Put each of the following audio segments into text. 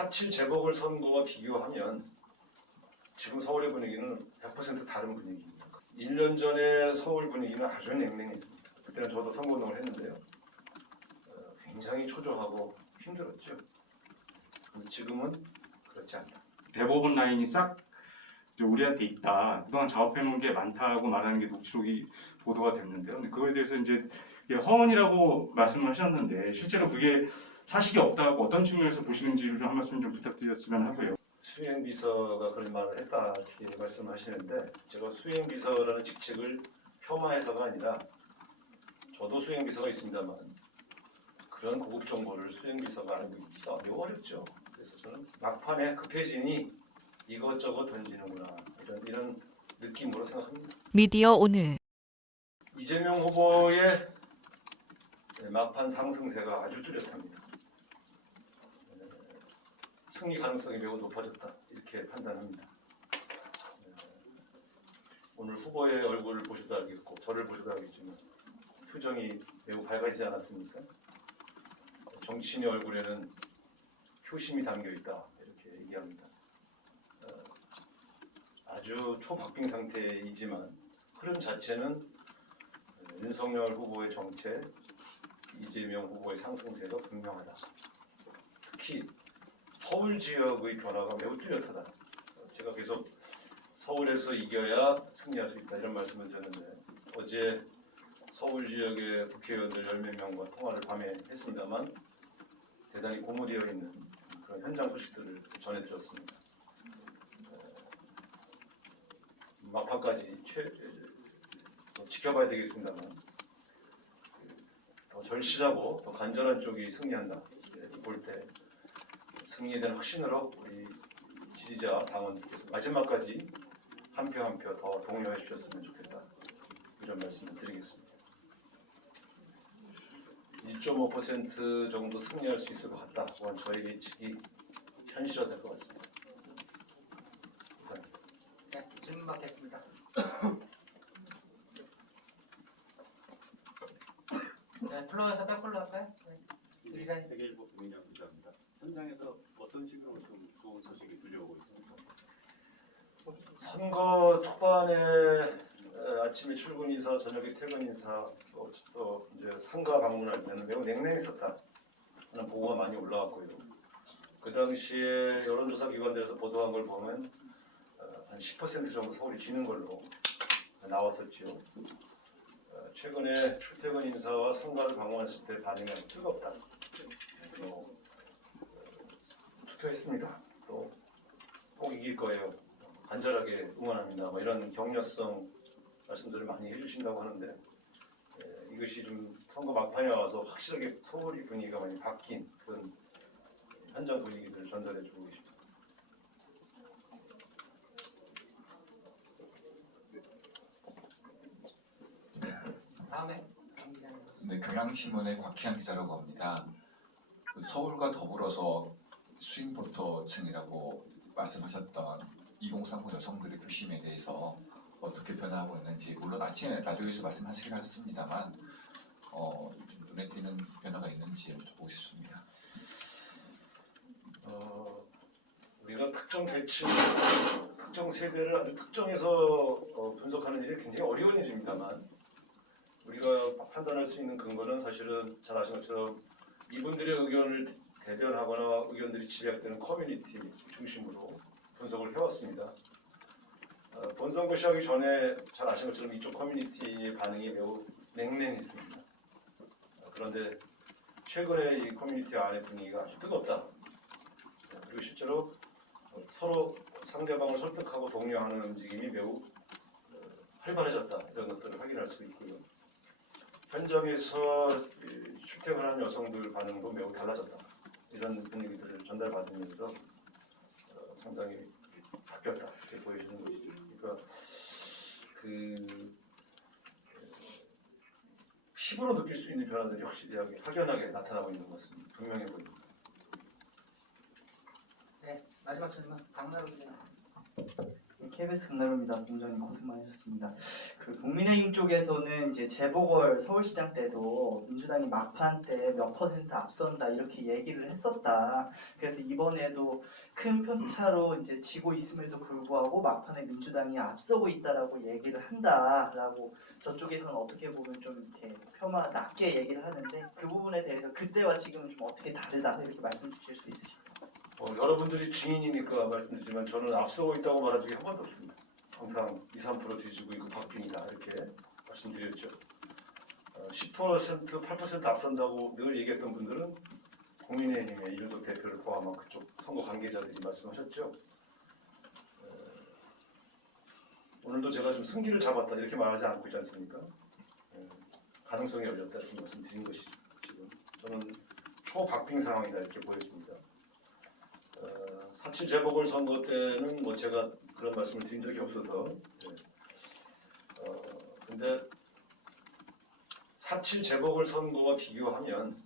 4.7 재보궐선거와 비교하면 지금 서울의 분위기는 100% 다른 분위기입니다. 1년 전에 서울 분위기는 아주 냉랭했습니다. 그때는 저도 선거운동을 했는데요. 굉장히 초조하고 힘들었죠. 근데 지금은 그렇지 않다. 대법원 라인이 싹 우리한테 있다. 그동안 작업해놓은 게 많다고 말하는 게 녹취록이 보도가 됐는데요. 근데 그거에 대해서 이제 허언이라고 말씀을 하셨는데 실제로 그게 사실이 없다고 어떤 측면에서 보시는지를 좀 한 말씀 좀 부탁드렸으면 하고요. 수행비서가 그런 말을 했다 이렇게 말씀하시는데 제가 수행비서라는 직책을 폄하해서가 아니라 저도 수행비서가 있습니다만 그런 고급 정보를 수행비서가 알고 있기가 매우 어렵죠. 그래서 저는 막판에 급해지니 이것저것 던지는구나 이런 느낌으로 생각합니다. 미디어 오늘 이재명 후보의 막판 상승세가 아주 뚜렷합니다. 승리 가능성이 매우 높아졌다 이렇게 판단합니다. 오늘 후보의 얼굴을 보셔도 알겠고 저를 보셔도 알겠지만 표정이 매우 밝아지지 않았습니까? 정치인의 얼굴에는 효심이 담겨있다 이렇게 얘기합니다. 아주 초박빙 상태이지만 흐름 자체는 윤석열 후보의 정책, 이재명 후보의 상승세가 분명하다. 특히 서울 지역의 변화가 매우 뚜렷하다. 제가 계속 서울에서 이겨야 승리할 수 있다 이런 말씀을 드렸는데 어제 서울 지역의 국회의원들 10몇 명과 통화를 밤에 했습니다만 대단히 고무되어 있는 그런 현장 소식들을 전해드렸습니다. 막판까지 지켜봐야 되겠습니다만 더 절실하고 더 간절한 쪽이 승리한다 볼 때 승리에 대한 확신으로 우리 지지자 당원들께서 마지막까지 한 표 한 표 더 독려해 주셨으면 좋겠다 이런 말씀을 드리겠습니다. 1.5% 정도 승리할 수 있을 것 같다. 그건 저의 예측이 현실화될 것 같습니다. 감사합니다. 네, 질문 받겠습니다. 네, 플로어에서 백플로 할까요? 네. 의사님. 세계일보 김민영 기자입니다. 현장에서 어떤 식으로 좀 좋은 소식이 들려오고 있습니까? 선거 초반에 아침에 출근 인사, 저녁에 퇴근 인사, 또 이제 상가 방문할 때는 매우 냉랭했었다 하는 보고가 많이 올라왔고요. 그 당시에 여론조사 기관들에서 보도한 걸 보면 한 10% 정도 서울이 지는 걸로 나왔었죠. 최근에 출퇴근 인사와 상가를 방문했을 때 반응이 아주 뜨겁다. 또 투표했습니다. 또 꼭 이길 거예요. 간절하게 응원합니다. 뭐 이런 격려성 말씀들을 많이 해주신다고 하는데 이것이 좀 선거 막판에 와서 확실하게 서울의 분위기가 많이 바뀐 그런 현장 분위기를 전달해주고 계십니다. 다음에 강 기자님. 네, 경향신문의 곽희양 기자라고 합니다. 그 서울과 더불어서 스윙보터층이라고 말씀하셨던 2030 여성들의 표심에 대해서 어떻게 변화하고 있는지 물론 아침에 라디오에서 말씀하시긴 좀 눈에 띄는 변화가 있는지 여쭤보고 싶습니다. 우리가 특정 계층, 특정 세대를 아주 특정해서 분석하는 일이 굉장히 어려운 일입니다만 우리가 판단할 수 있는 근거는 사실은 잘 아시는 것처럼 이분들의 의견을 대변하거나 의견들이 집약되는 커뮤니티 중심으로 분석을 해왔습니다. 본선거 시작하기 전에 잘 아시는 것처럼 이쪽 커뮤니티의 반응이 매우 냉랭했습니다. 그런데 최근에 이 커뮤니티 안의 분위기가 아주 뜨겁다. 그리고 실제로 서로 상대방을 설득하고 독려하는 움직임이 매우 활발해졌다. 이런 것들을 확인할 수 있고요. 현장에서 출퇴근하는 여성들 반응도 매우 달라졌다. 이런 분위기들을 전달받으면서 상당히 바뀌었다. 이렇게 보여지는 것이죠. 그러니까 피부로 느낄 수 있는 변화들이 확실하게 확연하게 나타나고 있는 것은 분명해 보입니다. 네, 마지막 질문 강나루 기자. KBS 강남입니다. 공장님 고생 많으셨습니다. 그 국민의힘 쪽에서는 이제 재보궐 서울시장 때도 민주당이 막판 때 몇 % 앞선다 이렇게 얘기를 했었다. 그래서 이번에도 큰 편차로 이제 지고 있음에도 불구하고 막판에 민주당이 앞서고 있다라고 얘기를 한다라고 저쪽에서는 어떻게 보면 좀 이렇게 폄하 낮게 얘기를 하는데 그 부분에 대해서 그때와 지금은 좀 어떻게 다르다 이렇게 말씀 주실 수 있으실까요? 여러분들이 증인이니까 말씀드리지만 저는 앞서고 있다고 말한 적이 한 번도 없습니다. 항상 2, 3% 뒤지고 이거 박빙이다 이렇게 말씀드렸죠. 10%, 8% 앞선다고 늘 얘기했던 분들은 국민의힘의 이준석 대표를 포함한 그쪽 선거 관계자들이 말씀하셨죠. 오늘도 제가 좀 승기를 잡았다 이렇게 말하지 않고 있지 않습니까? 가능성이 열렸다 이렇게 말씀드린 것이죠. 지금 저는 초박빙 상황이다 이렇게 보여집니다. 4.7 재보궐 선거 때는 뭐 제가 그런 말씀을 드린 적이 없어서 근데 4.7 재보궐 선거와 비교하면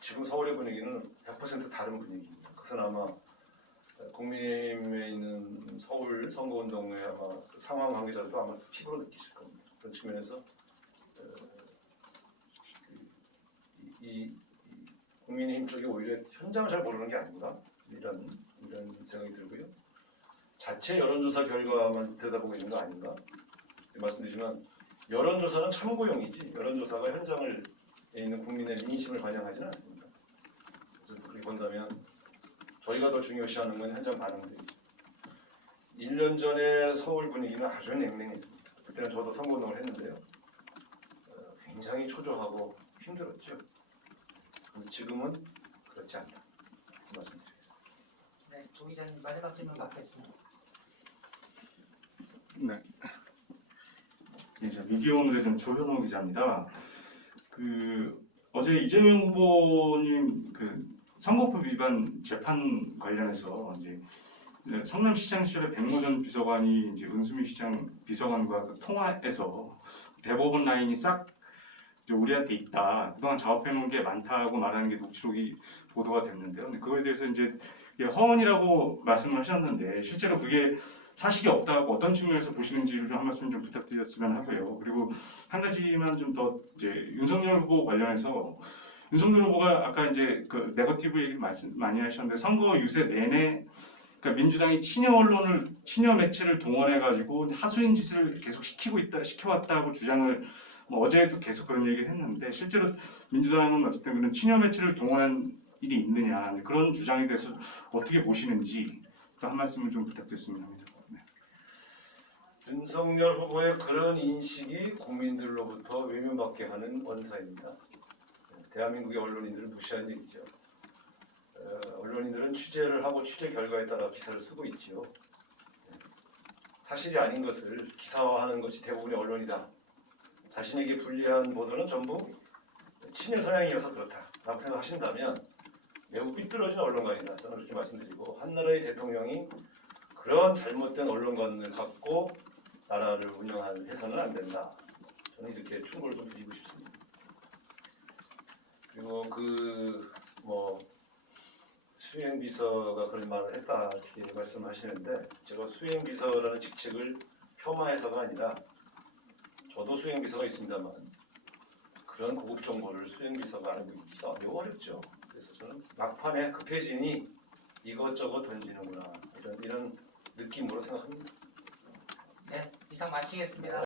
지금 서울의 분위기는 100% 다른 분위기입니다. 그것은 아마 국민의힘에 있는 서울 선거운동회 아마 그 상황 관계자들도 아마 피부로 느끼실 겁니다. 그런 측면에서 이 국민의힘 쪽이 오히려 현장을 잘 모르는 게 아닌가 이런 생각이 들고요. 자체 여론조사 결과만 들여다보고 있는 거 아닌가 말씀드리지만 여론조사는 참고용이지 여론조사가 현장을 있는 국민의 민심을 반영하지는 않습니다. 그래서 그렇게 본다면 저희가 더 중요시하는 건 현장 반응들이죠. 1년 전에 서울 분위기는 아주 냉랭했습니다. 그때는 저도 선거운동을 했는데요. 굉장히 초조하고 힘들었죠. 근데 지금은 그렇지 않다. 말씀드리겠습니다. 네, 조 기자님 마지막 질문 받겠습니다. 네. 이제 미디어오늘의 좀 조현호 기자입니다. 어제 이재명 후보님 선거법 위반 재판 관련해서 이제 성남시장 시절에 백모전 비서관이 이제 은수미 시장 비서관과 통화해서 대법원 라인이 싹 이제 우리한테 있다. 그동안 작업해놓은 게 많다고 말하는 게 녹취록이 보도가 됐는데요. 근데 그거에 대해서 이제 허언이라고 말씀을 하셨는데 실제로 그게 사실이 없다고 어떤 측면에서 보시는지를 좀 한 말씀 좀 부탁드렸으면 하고요. 그리고 한 가지만 좀 더 이제 윤석열 후보 관련해서 윤석열 후보가 아까 이제 그 네거티브 얘기 말씀 많이 하셨는데 선거 유세 내내 그러니까 민주당이 친여 언론을 친여 매체를 동원해가지고 하수인 짓을 계속 시켜왔다고 주장을 어제도 계속 그런 얘기를 했는데 실제로 민주당은 어쨌든 그런 친여 매체를 동원한 일이 있느냐 그런 주장에 대해서 어떻게 보시는지 또 한 말씀을 좀 부탁드렸습니다. 네. 윤석열 후보의 그런 인식이 국민들로부터 외면받게 하는 원사입니다. 대한민국의 언론인들을 무시한 일이죠. 언론인들은 취재를 하고 취재 결과에 따라 기사를 쓰고 있지요. 사실이 아닌 것을 기사화하는 것이 대부분의 언론이다. 자신에게 불리한 보도는 전부 친일 서양이어서 그렇다라고 생각하신다면 매우 삐뚤어진 언론관이다. 저는 그렇게 말씀드리고 한나라의 대통령이 그런 잘못된 언론관을 갖고 나라를 운영해서는 안 된다. 저는 이렇게 충고를 좀 드리고 싶습니다. 그리고 수행비서가 그런 말을 했다 이렇게 말씀하시는데 제가 수행비서라는 직책을 폄하해서가 아니라 저도 수행비서가 있습니다만 그런 고급 정보를 수행비서가 알고 있기가 매우 어렵죠. 그래서 저는 막판에 급해지니 이것저것 던지는구나 이런 느낌으로 생각합니다. 네, 이상 마치겠습니다.